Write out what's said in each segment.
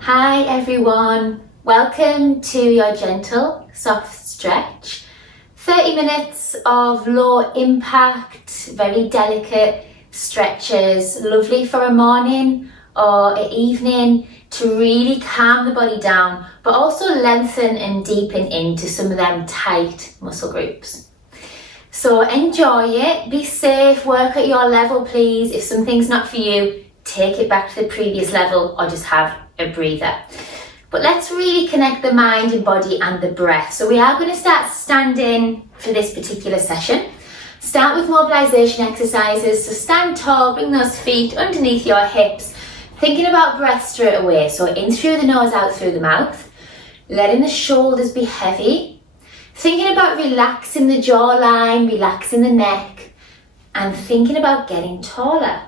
Hi everyone, welcome to your gentle, soft stretch. 30 minutes of low impact, very delicate stretches, lovely for a morning or an evening to really calm the body down, but also lengthen and deepen into some of them tight muscle groups. So enjoy it, be safe, work at your level please. If something's not for you, take it back to the previous level or just have a breather. But let's really connect the mind and body and the breath. So we are going to start standing for this particular session. Start with mobilization exercises. So stand tall, bring those feet underneath your hips. Thinking about breath straight away. So in through the nose, out through the mouth. Letting the shoulders be heavy. Thinking about relaxing the jawline, relaxing the neck. And thinking about getting taller.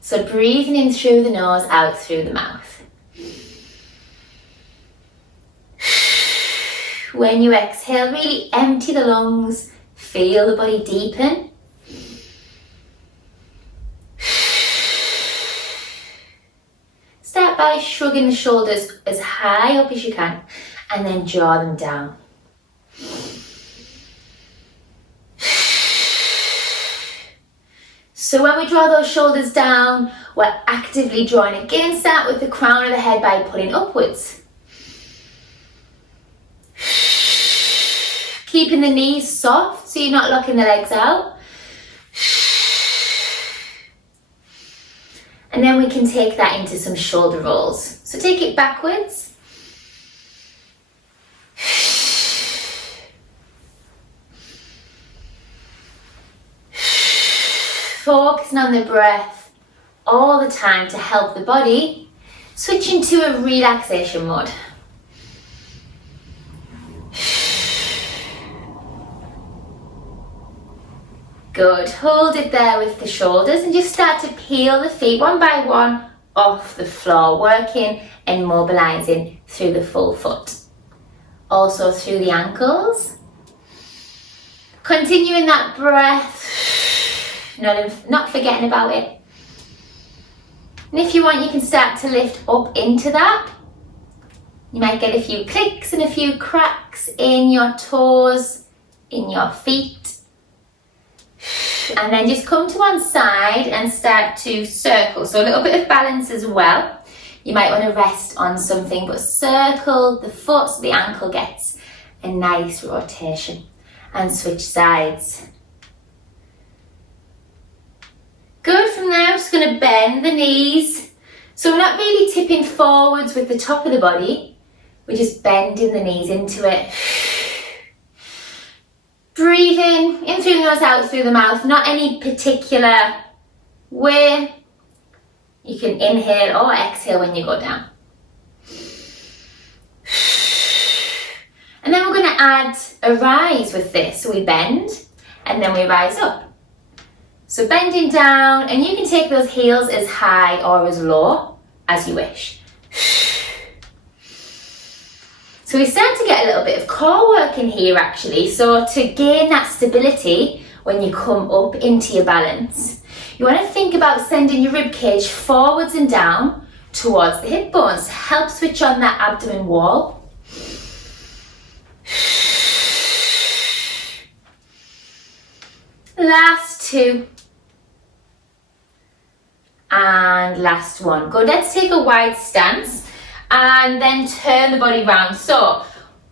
So breathing in through the nose, out through the mouth. When you exhale, really empty the lungs, feel the body deepen. Start by shrugging the shoulders as high up as you can and then draw them down. So when we draw those shoulders down, we're actively drawing against that with the crown of the head by pulling upwards. Keeping the knees soft so you're not locking the legs out. And then we can take that into some shoulder rolls. So take it backwards. Focusing on the breath all the time to help the body switch into a relaxation mode. Good, hold it there with the shoulders and just start to peel the feet one by one off the floor, working and mobilizing through the full foot. Also through the ankles. Continuing that breath, not forgetting about it. And if you want, you can start to lift up into that. You might get a few clicks and a few cracks in your toes, in your feet. And then just come to one side and start to circle. So a little bit of balance as well. You might want to rest on something, but circle the foot so the ankle gets a nice rotation. And switch sides. Good, from there I'm just going to bend the knees. So we're not really tipping forwards with the top of the body. We're just bending the knees into it. Breathing in through the nose, out through the mouth, not any particular way. You can inhale or exhale when you go down. And then we're going to add a rise with this. So we bend and then we rise up. So bending down, and you can take those heels as high or as low as you wish. So we start to get a little bit of core work in here actually. So to gain that stability when you come up into your balance, you want to think about sending your rib cage forwards and down towards the hip bones. Help switch on that abdomen wall. Last two. And last one. Good, let's take a wide stance. And then turn the body round. So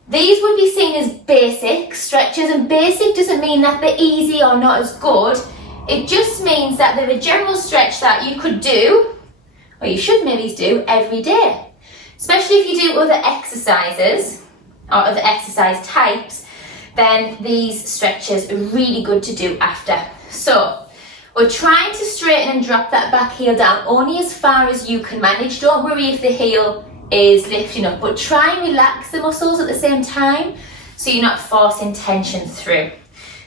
these would be seen as basic stretches, and basic doesn't mean that they're easy or not as good. It just means that they're a general stretch that you could do, or you should maybe do every day. Especially if you do other exercises or other exercise types, then these stretches are really good to do after. So we're trying to straighten and drop that back heel down only as far as you can manage. Don't worry if the heel is lifting up, but try and relax the muscles at the same time so you're not forcing tension through.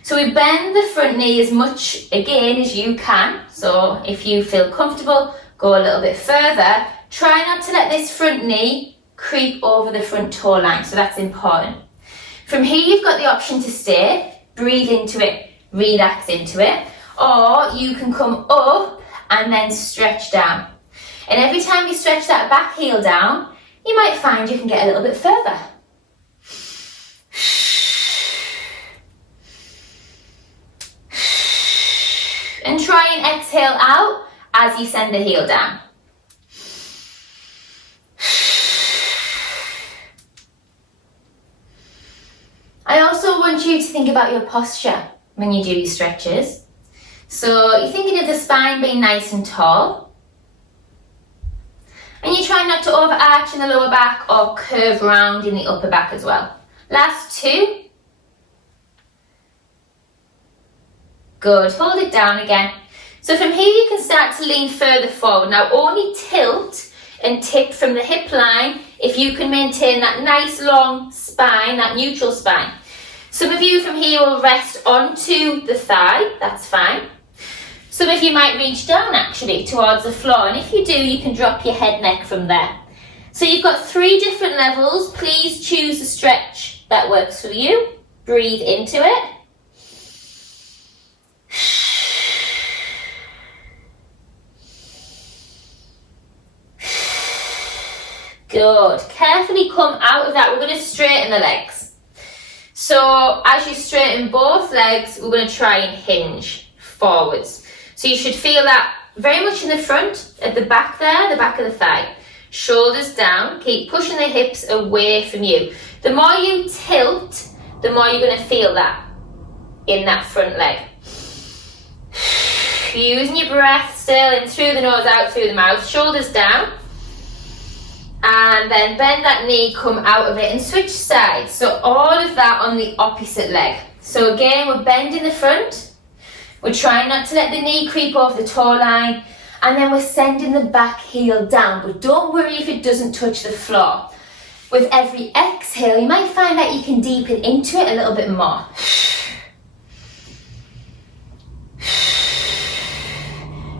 So we bend the front knee as much again as you can. So if you feel comfortable, go a little bit further. Try not to let this front knee creep over the front toe line, so that's important. From here you've got the option to stay, breathe into it, relax into it, or you can come up and then stretch down. And every time you stretch that back heel down, you might find you can get a little bit further. And try and exhale out as you send the heel down. I also want you to think about your posture when you do these stretches. So you're thinking of the spine being nice and tall. And you try not to overarch in the lower back or curve round in the upper back as well. Last two. Good, hold it down again. So from here you can start to lean further forward. Now only tilt and tip from the hip line if you can maintain that nice long spine, that neutral spine. Some of you from here will rest onto the thigh, that's fine. Some of you might reach down actually towards the floor, and if you do, you can drop your head neck from there. So you've got 3 different levels. Please choose the stretch that works for you. Breathe into it. Good. Carefully come out of that. We're going to straighten the legs. So as you straighten both legs, we're going to try and hinge forwards. So you should feel that very much in the front, at the back there, the back of the thigh. Shoulders down, keep pushing the hips away from you. The more you tilt, the more you're going to feel that in that front leg. Using your breath still, in through the nose, out through the mouth, shoulders down. And then bend that knee, come out of it and switch sides. So all of that on the opposite leg. So again, we're bending the front. We're trying not to let the knee creep over the toe line. And then we're sending the back heel down. But don't worry if it doesn't touch the floor. With every exhale, you might find that you can deepen into it a little bit more.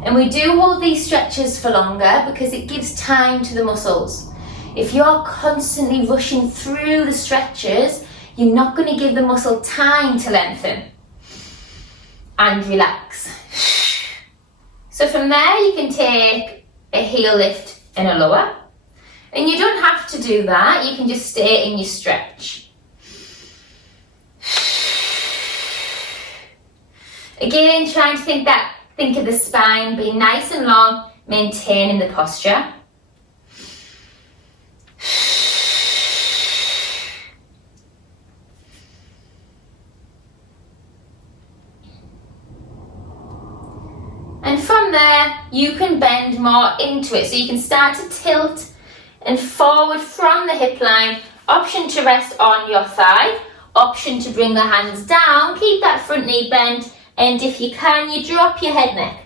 And we do hold these stretches for longer because it gives time to the muscles. If you're constantly rushing through the stretches, you're not going to give the muscle time to lengthen and relax. So from there, you can take a heel lift and a lower. And you don't have to do that. You can just stay in your stretch. Again, trying to think of the spine being nice and long, maintaining the posture. And from there, you can bend more into it. So you can start to tilt and forward from the hip line. Option to rest on your thigh. Option to bring the hands down. Keep that front knee bent. And if you can, you drop your head neck.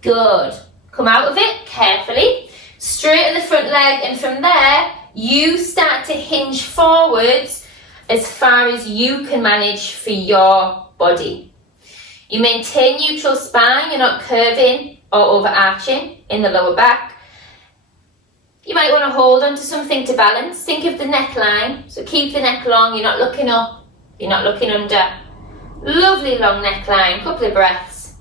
Good. Come out of it carefully. Straighten the front leg, and from there, you start to hinge forwards as far as you can manage for your body. You maintain neutral spine, you're not curving or overarching in the lower back. You might want to hold onto something to balance. Think of the neckline, so keep the neck long, you're not looking up, you're not looking under. Lovely long neckline, couple of breaths.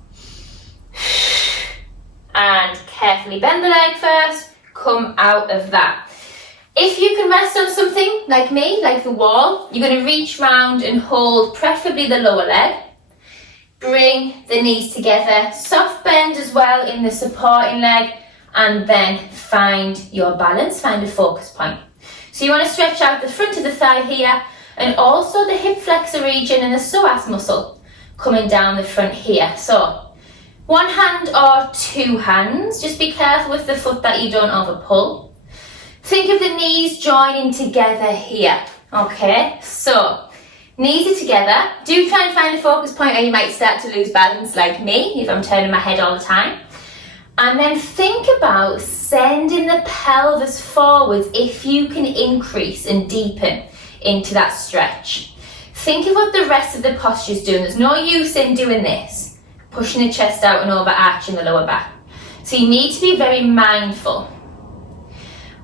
And carefully bend the leg first, come out of that. If you can rest on something like me, like the wall, you're going to reach round and hold preferably the lower leg. Bring the knees together, soft bend as well in the supporting leg, and then find your balance, find a focus point. So you want to stretch out the front of the thigh here, and also the hip flexor region and the psoas muscle coming down the front here. So one hand or 2 hands, just be careful with the foot that you don't over pull. Think of the knees joining together here, okay? So knees are together. Do try and find a focus point, or you might start to lose balance like me if I'm turning my head all the time. And then think about sending the pelvis forwards if you can increase and deepen into that stretch. Think of what the rest of the posture is doing. There's no use in doing this, pushing the chest out and overarching the lower back. So you need to be very mindful.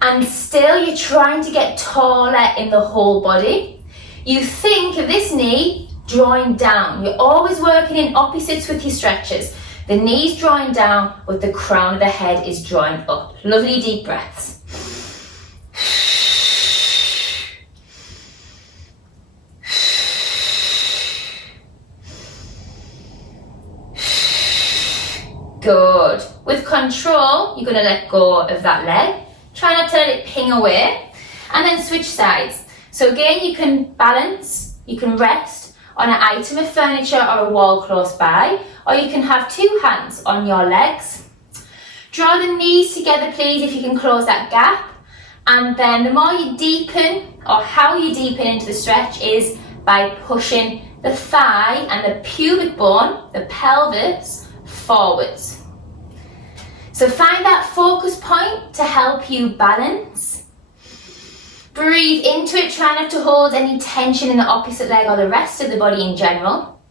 And still you're trying to get taller in the whole body. You think of this knee drawing down. You're always working in opposites with your stretches. The knee's drawing down, but the crown of the head is drawing up. Lovely deep breaths. Good. With control, you're going to let go of that leg. Try not to let it ping away. And then switch sides. So again, you can balance, you can rest on an item of furniture or a wall close by, or you can have two hands on your legs. Draw the knees together, please, if you can close that gap. And then the more you deepen, or how you deepen into the stretch, is by pushing the thigh and the pubic bone, the pelvis, forwards. So find that focus point to help you balance. Breathe into it, try not to hold any tension in the opposite leg or the rest of the body in general.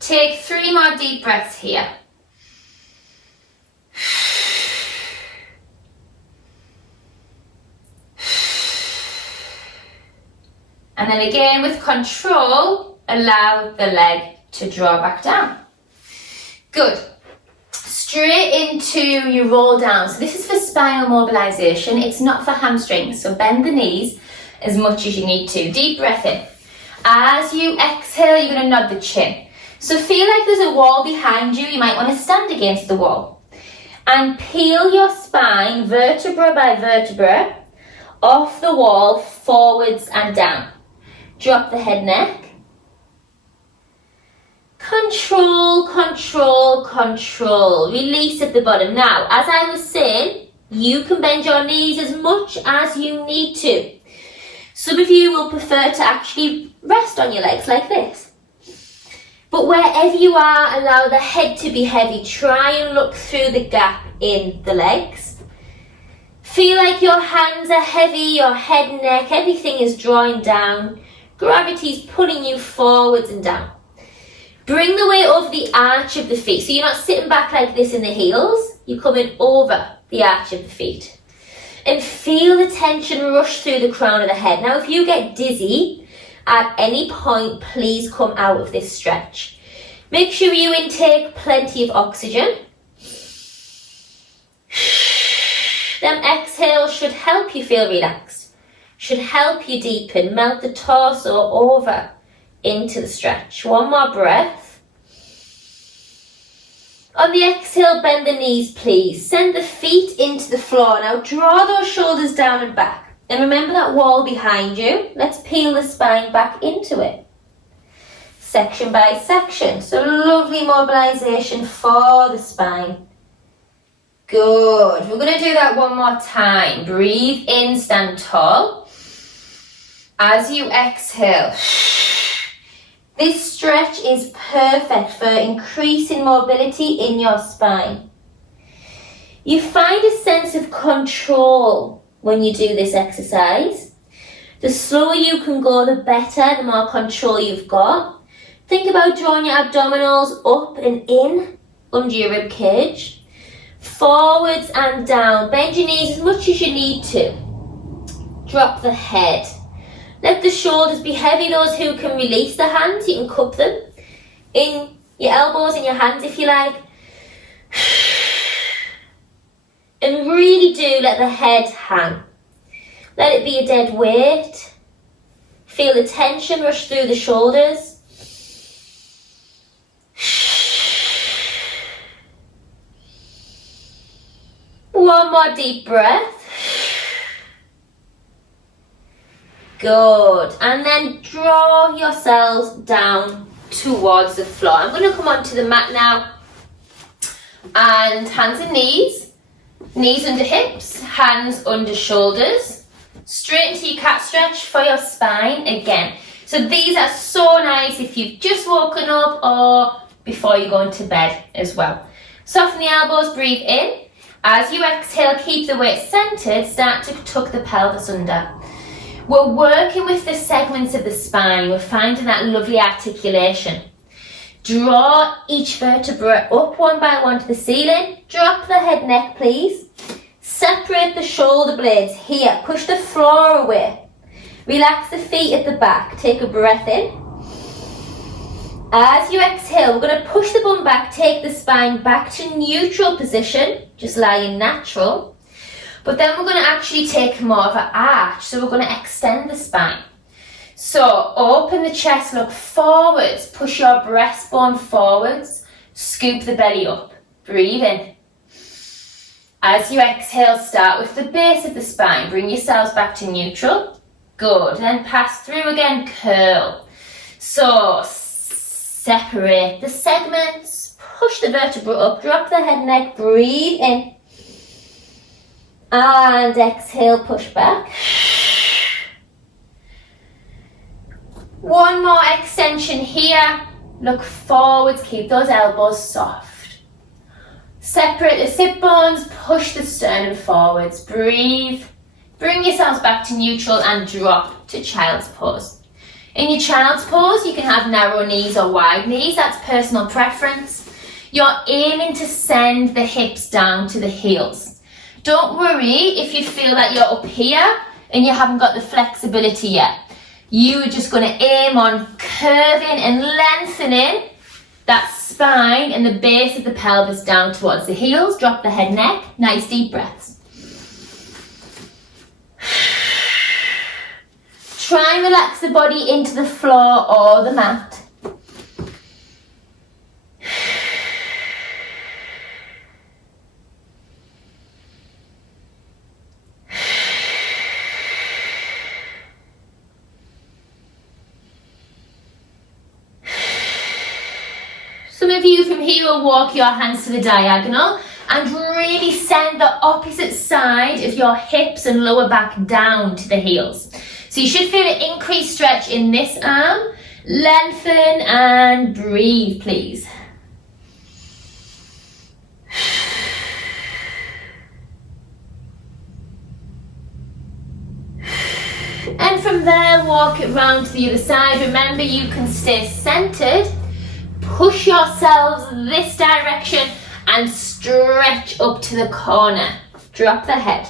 Take 3 more deep breaths here. And then again, with control, allow the leg to draw back down. Good. Straight into your roll down. So this is for spinal mobilization. It's not for hamstrings. So bend the knees as much as you need to. Deep breath in. As you exhale, you're going to nod the chin. So feel like there's a wall behind you. You might want to stand against the wall. And peel your spine, vertebra by vertebra, off the wall, forwards and down. Drop the head, neck. Control, control, control. Release at the bottom. Now, as I was saying, you can bend your knees as much as you need to. Some of you will prefer to actually rest on your legs like this. But wherever you are, allow the head to be heavy. Try and look through the gap in the legs. Feel like your hands are heavy, your head, neck, everything is drawing down. Gravity's pulling you forwards and down. Bring the weight over the arch of the feet. So you're not sitting back like this in the heels. You're coming over the arch of the feet. And feel the tension rush through the crown of the head. Now, if you get dizzy at any point, please come out of this stretch. Make sure you intake plenty of oxygen. Them exhales should help you feel relaxed. Should help you deepen, melt the torso over into the stretch. One more breath. On the exhale, bend the knees, please. Send the feet into the floor. Now draw those shoulders down and back. And remember that wall behind you. Let's peel the spine back into it. Section by section. So lovely mobilization for the spine. Good. We're going to do that one more time. Breathe in, stand tall. As you exhale, this stretch is perfect for increasing mobility in your spine. You find a sense of control when you do this exercise. The slower you can go, the better, the more control you've got. Think about drawing your abdominals up and in under your rib cage. Forwards and down. Bend your knees as much as you need to. Drop the head. Let the shoulders be heavy. Those who can release the hands, you can cup them in your elbows and your hands if you like. And really do let the head hang. Let it be a dead weight. Feel the tension rush through the shoulders. One more deep breath. Good. And then draw yourselves down towards the floor. I'm going to come onto the mat now. And hands and knees. Knees under hips, hands under shoulders. Straight into your cat stretch for your spine again. So these are so nice if you've just woken up or before you go into bed as well. Soften the elbows, breathe in. As you exhale, keep the weight centered, start to tuck the pelvis under. We're working with the segments of the spine. We're finding that lovely articulation. Draw each vertebra up one by one to the ceiling. Drop the head neck, please. Separate the shoulder blades here. Push the floor away. Relax the feet at the back. Take a breath in. As you exhale, we're going to push the bum back, take the spine back to neutral position, just lying natural. But then we're going to actually take more of an arch, so we're going to extend the spine. So open the chest, look forwards, push your breastbone forwards, scoop the belly up, breathe in. As you exhale, start with the base of the spine, bring yourselves back to neutral. Good, then pass through again, curl. So separate the segments, push the vertebra up, drop the head neck, breathe in. And exhale, push back. One more extension here. Look forwards, keep those elbows soft. Separate the sit bones, push the sternum forwards, breathe. Bring yourselves back to neutral and drop to child's pose. In your child's pose, you can have narrow knees or wide knees, that's personal preference. You're aiming to send the hips down to the heels. Don't worry if you feel that you're up here and you haven't got the flexibility yet. You're just going to aim on curving and lengthening that spine and the base of the pelvis down towards the heels. Drop the head neck, nice deep breaths. Try and relax the body into the floor or the mat. Some of you from here will walk your hands to the diagonal and really send the opposite side of your hips and lower back down to the heels. So you should feel an increased stretch in this arm. Lengthen and breathe, please. And from there, walk it round to the other side. Remember, you can stay centered. Push yourselves this direction and stretch up to the corner. Drop the head.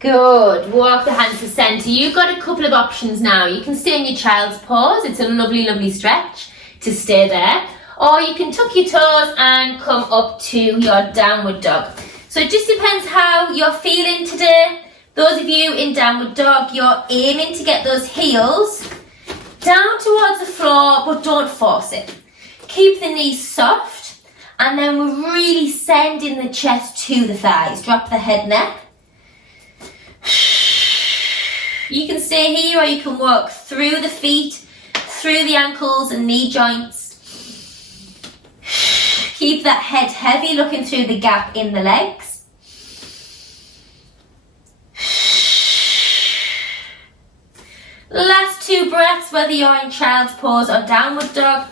Good. Walk the hands to centre. You've got a couple of options now. You can stay in your child's pose. It's a lovely, lovely stretch to stay there. Or you can tuck your toes and come up to your downward dog. So it just depends how you're feeling today. Those of you in downward dog, you're aiming to get those heels down towards the floor, but don't force it. Keep the knees soft, and then we're really sending the chest to the thighs. Drop the head neck. You can stay here or you can walk through the feet, through the ankles and knee joints. Keep that head heavy, looking through the gap in the legs. Last 2 breaths, whether you're in child's pose or downward dog.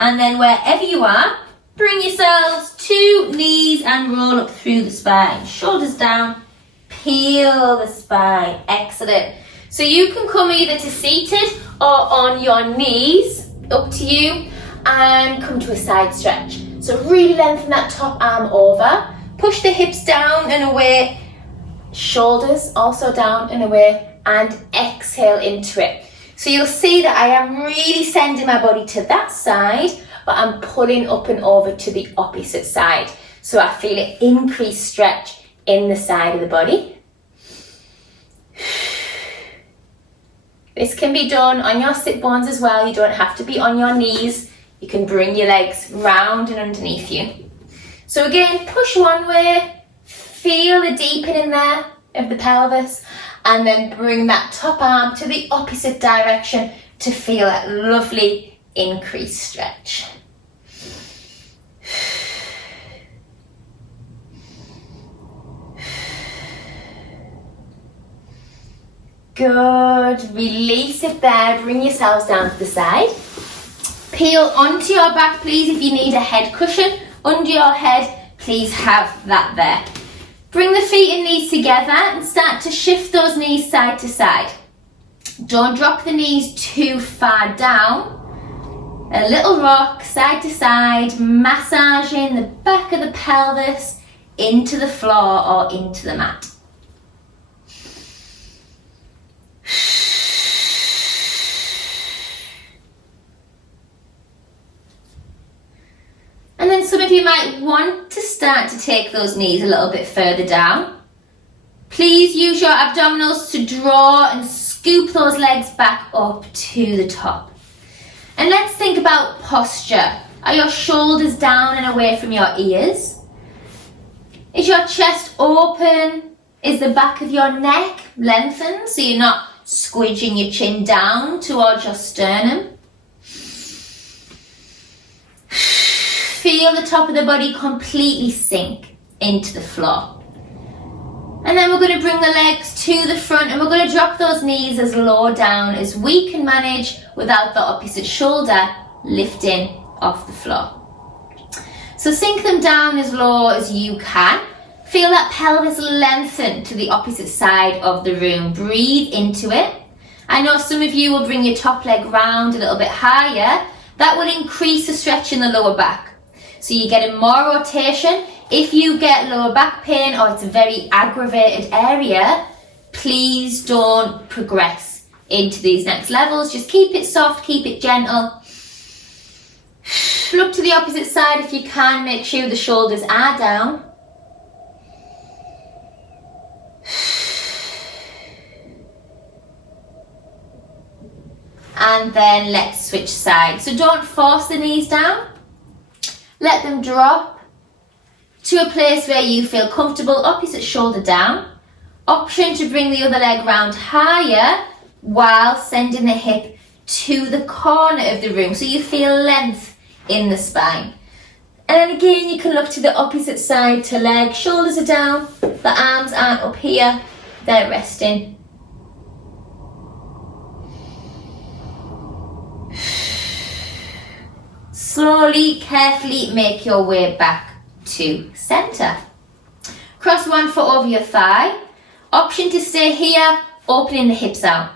And then wherever you are, bring yourselves to knees and roll up through the spine. Shoulders down, peel the spine. Excellent. So you can come either to seated or on your knees, up to you, and come to a side stretch. So really lengthen that top arm over. Push the hips down and away. Shoulders also down and away, and exhale into it. So you'll see that I am really sending my body to that side, but I'm pulling up and over to the opposite side. So I feel an increased stretch in the side of the body. This can be done on your sit bones as well. You don't have to be on your knees. You can bring your legs round and underneath you. So again, push one way, feel the deepening there of the pelvis, and then bring that top arm to the opposite direction to feel that lovely increased stretch. Good. Release it there. Bring yourselves down to the side. Peel onto your back, please. If you need a head cushion under your head, please have that there. Bring the feet and knees together and start to shift those knees side to side. Don't drop the knees too far down. A little rock side to side, massaging the back of the pelvis into the floor or into the mat. And then some of you might want to start to take those knees a little bit further down. Please use your abdominals to draw and scoop those legs back up to the top. And let's think about posture. Are your shoulders down and away from your ears? Is your chest open? Is the back of your neck lengthened so you're not squidging your chin down towards your sternum? Feel the top of the body completely sink into the floor. And then we're going to bring the legs to the front and we're going to drop those knees as low down as we can manage without the opposite shoulder lifting off the floor. So sink them down as low as you can. Feel that pelvis lengthen to the opposite side of the room. Breathe into it. I know some of you will bring your top leg round a little bit higher. That will increase the stretch in the lower back. So you're getting more rotation. If you get lower back pain or it's a very aggravated area, please don't progress into these next levels. Just keep it soft, keep it gentle. Look to the opposite side if you can. Make sure the shoulders are down. And then let's switch sides. So don't force the knees down. Let them drop to a place where you feel comfortable, opposite shoulder down. Option to bring the other leg round higher while sending the hip to the corner of the room so you feel length in the spine. And then again, you can look to the opposite side to leg. Shoulders are down, the arms aren't up here, they're resting. Slowly, carefully make your way back to center. Cross one foot over your thigh. Option to stay here, opening the hips out.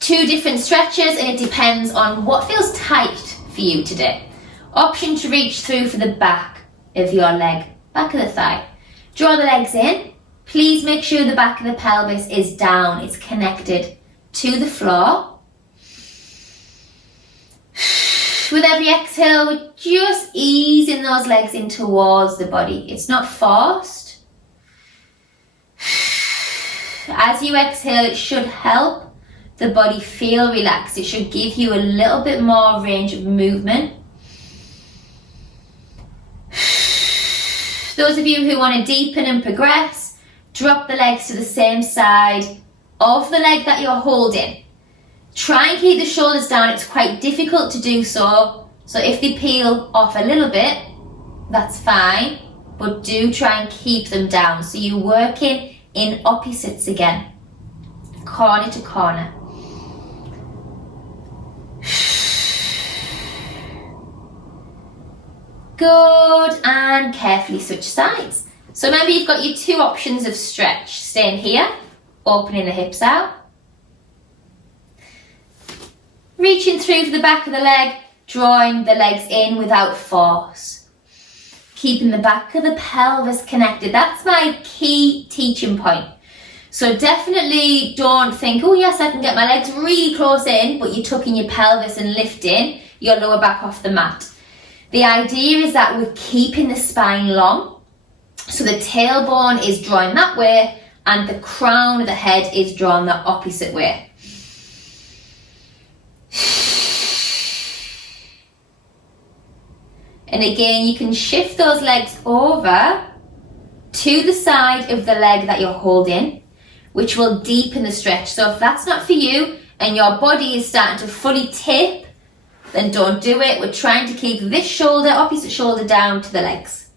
Two different stretches and it depends on what feels tight for you today. Option to reach through for the back of your leg, back of the thigh. Draw the legs in. Please make sure the back of the pelvis is down. It's connected to the floor. With every exhale, we're just easing those legs in towards the body. It's not forced. As you exhale, it should help the body feel relaxed. It should give you a little bit more range of movement. Those of you who want to deepen and progress, drop the legs to the same side of the leg that you're holding. Try and keep the shoulders down. It's quite difficult to do so. So if they peel off a little bit, that's fine. But do try and keep them down. So you're working in opposites again. Corner to corner. Good. And carefully switch sides. So remember, you've got your two options of stretch. Staying here, opening the hips out. Reaching through for the back of the leg, drawing the legs in without force. Keeping the back of the pelvis connected. That's my key teaching point. So definitely don't think, oh yes, I can get my legs really close in, but you're tucking your pelvis and lifting your lower back off the mat. The idea is that we're keeping the spine long. So the tailbone is drawing that way and the crown of the head is drawn the opposite way. And again, you can shift those legs over to the side of the leg that you're holding, which will deepen the stretch. So if that's not for you and your body is starting to fully tip, then don't do it. We're trying to keep this shoulder, opposite shoulder down to the legs.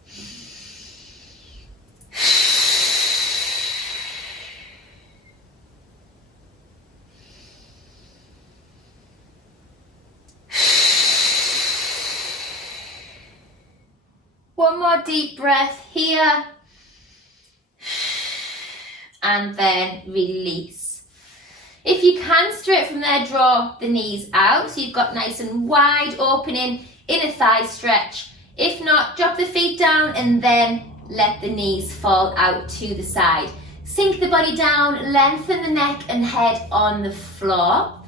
One more deep breath here. And then release. If you can, straight from there, draw the knees out so you've got nice and wide opening inner thigh stretch. If not, drop the feet down and then let the knees fall out to the side. Sink the body down, lengthen the neck and head on the floor.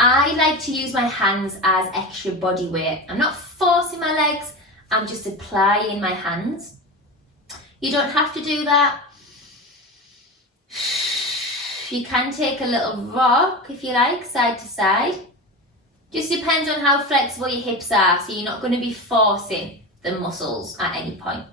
I like to use my hands as extra body weight. I'm not forcing my legs, I'm just applying my hands. You don't have to do that. You can take a little rock if you like, side to side. Just depends on how flexible your hips are, so you're not going to be forcing the muscles at any point.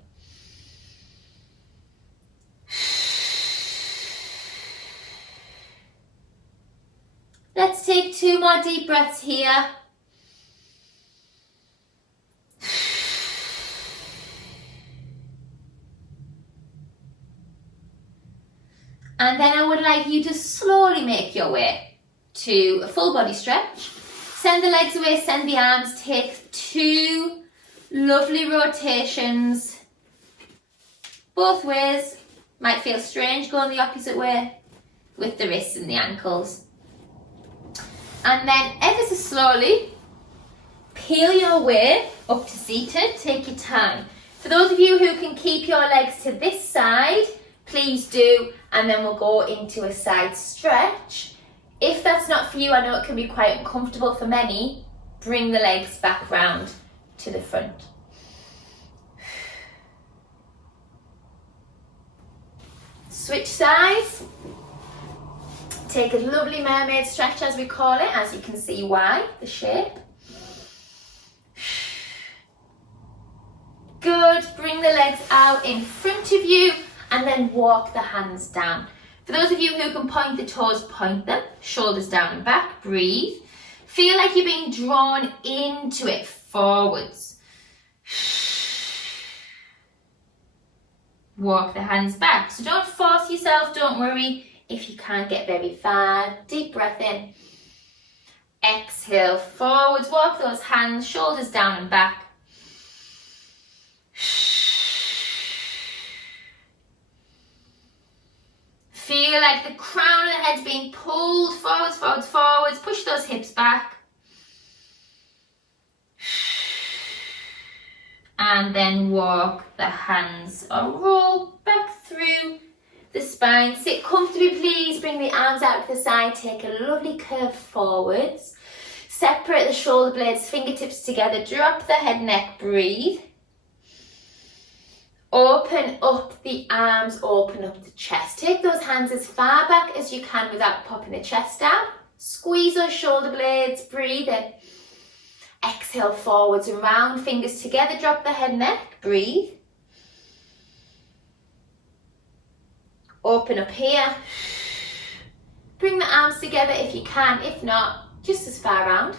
Let's take 2 more deep breaths here. And then I would like you to slowly make your way to a full body stretch. Send the legs away, send the arms, take 2 lovely rotations both ways. Might feel strange going the opposite way with the wrists and the ankles. And then ever so slowly, peel your way up to seated, take your time. For those of you who can keep your legs to this side, please do, and then we'll go into a side stretch. If that's not for you, I know it can be quite uncomfortable for many, bring the legs back round to the front. Switch sides. Take a lovely mermaid stretch as we call it, as you can see why, the shape. Good, bring the legs out in front of you and then walk the hands down. For those of you who can point the toes, point them, shoulders down and back, breathe. Feel like you're being drawn into it, forwards. Walk the hands back. So don't force yourself, don't worry if you can't get very far. Deep breath in. Exhale, forwards, walk those hands, shoulders down and back. Feel like the crown of the head's being pulled forwards, forwards, forwards. Push those hips back. And then walk the hands or roll back through the spine. Sit comfortably, please. Bring the arms out to the side. Take a lovely curve forwards. Separate the shoulder blades, fingertips together. Drop the head, neck, breathe. Open up the arms, open up the chest. Take those hands as far back as you can without popping the chest down. Squeeze those shoulder blades, breathe in. Exhale, forwards and round, fingers together, drop the head, neck, breathe. Open up here. Bring the arms together if you can, if not, just as far round.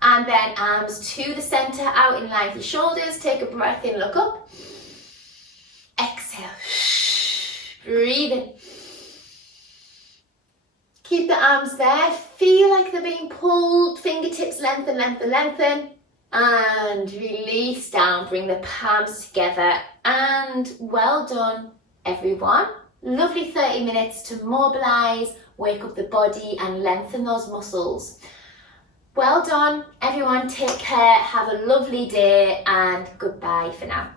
And then arms to the center, out in line with your shoulders. Take a breath in, look up. Exhale, breathe in. Keep the arms there, feel like they're being pulled, fingertips lengthen, lengthen, lengthen. And release down, bring the palms together. And well done, everyone. Lovely 30 minutes to mobilize, wake up the body and lengthen those muscles. Well done, everyone. Take care, have a lovely day and goodbye for now.